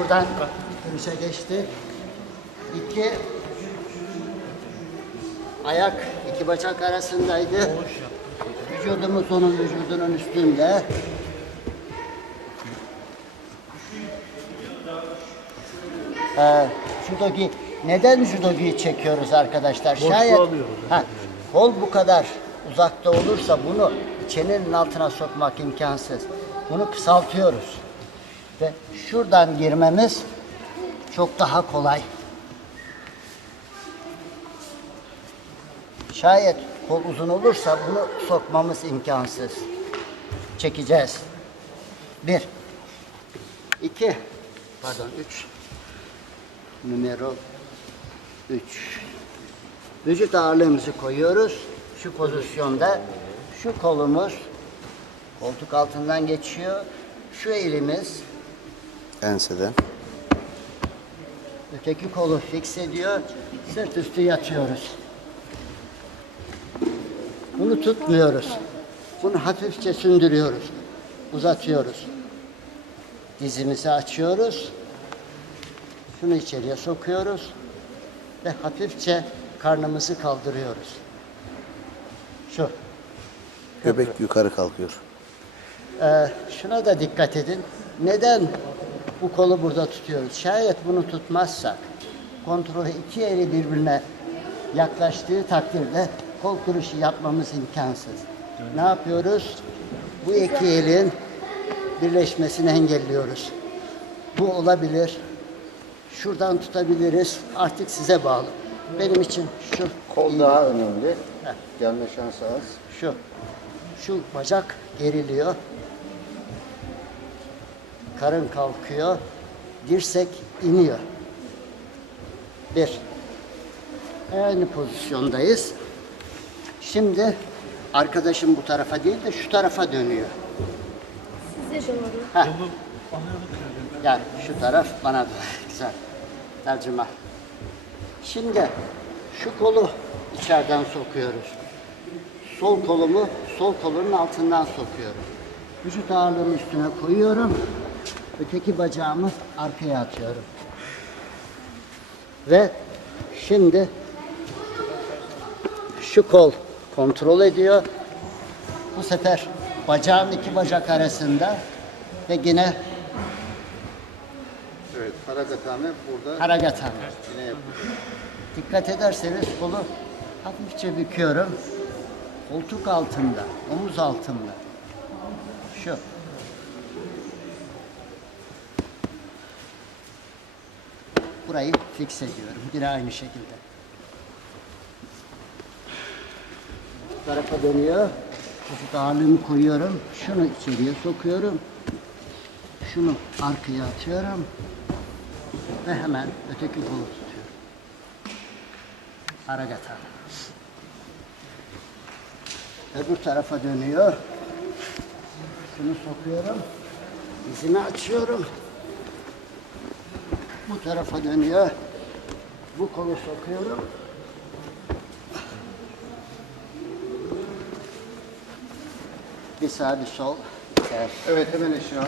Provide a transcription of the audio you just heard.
Buradan dönüşe geçti. İki ayak iki bacak arasındaydı. Vücudumuz onun vücudunun üstünde. Ee, judogi neden judogiyi çekiyoruz arkadaşlar? Şayet alıyoruz. ha, kol bu kadar uzakta olursa bunu çenenin altına sokmak imkansız. Bunu kısaltıyoruz. Ve şuradan girmemiz çok daha kolay. Şayet kol uzun olursa bunu sokmamız imkansız. Çekeceğiz. Bir. iki, Pardon üç. Numero üç. Vücut ağırlığımızı koyuyoruz. Şu pozisyonda şu kolumuz koltuk altından geçiyor. Şu elimiz Enseden. öteki kolu fix ediyor. Sırt üstü yatıyoruz. Bunu tutmuyoruz. Bunu hafifçe sündürüyoruz. Uzatıyoruz. Dizimizi açıyoruz. Şunu içeriye sokuyoruz. Ve hafifçe karnımızı kaldırıyoruz. Şu. Göbek yukarı kalkıyor. Ee, şuna da dikkat edin. Neden bu kolu burada tutuyoruz? Şayet bunu tutmazsak, kontrolü iki eli birbirine yaklaştığı takdirde kol kuruşu yapmamız imkansız. Ne yapıyoruz? Bu iki elin birleşmesini engelliyoruz. Bu olabilir. Şuradan tutabiliriz. Artık size bağlı. Benim için şu Kol daha önemli. Yanlış şans az. şu. Şu bacak geriliyor. Karın kalkıyor. Dirsek iniyor. Bir. Aynı pozisyondayız. Şimdi arkadaşım bu tarafa değil de şu tarafa dönüyor. Size doğru. Heh. Yani şu taraf bana doğru. Güzel. Tercüme. Şimdi şu kolu içeriden sokuyoruz. Sol kolumu sol kolunun altından sokuyorum. Vücut ağırlığımı üstüne koyuyorum. Öteki bacağımı arkaya atıyorum. Ve şimdi şu kol kontrol ediyor. Bu sefer bacağın iki bacak arasında ve yine Evet, Paragatame burada alıyor. yine yapıyor. Dikkat ederseniz kolu hafifçe büküyorum. Koltuk altında, omuz altında. Şu. Burayı fix ediyorum. Yine aynı şekilde. Bu tarafa dönüyor. Vücut ağırlığımı koyuyorum. Şunu içeriye sokuyorum. Şunu arkaya atıyorum. Ve hemen öteki kolu tutuyorum. Haragata. Öbür tarafa dönüyor. Şunu sokuyorum. Dizini açıyorum. Bu tarafa dönüyor. Bu kolu sokuyorum. Bir sağ bir sol. Evet. Hemen al.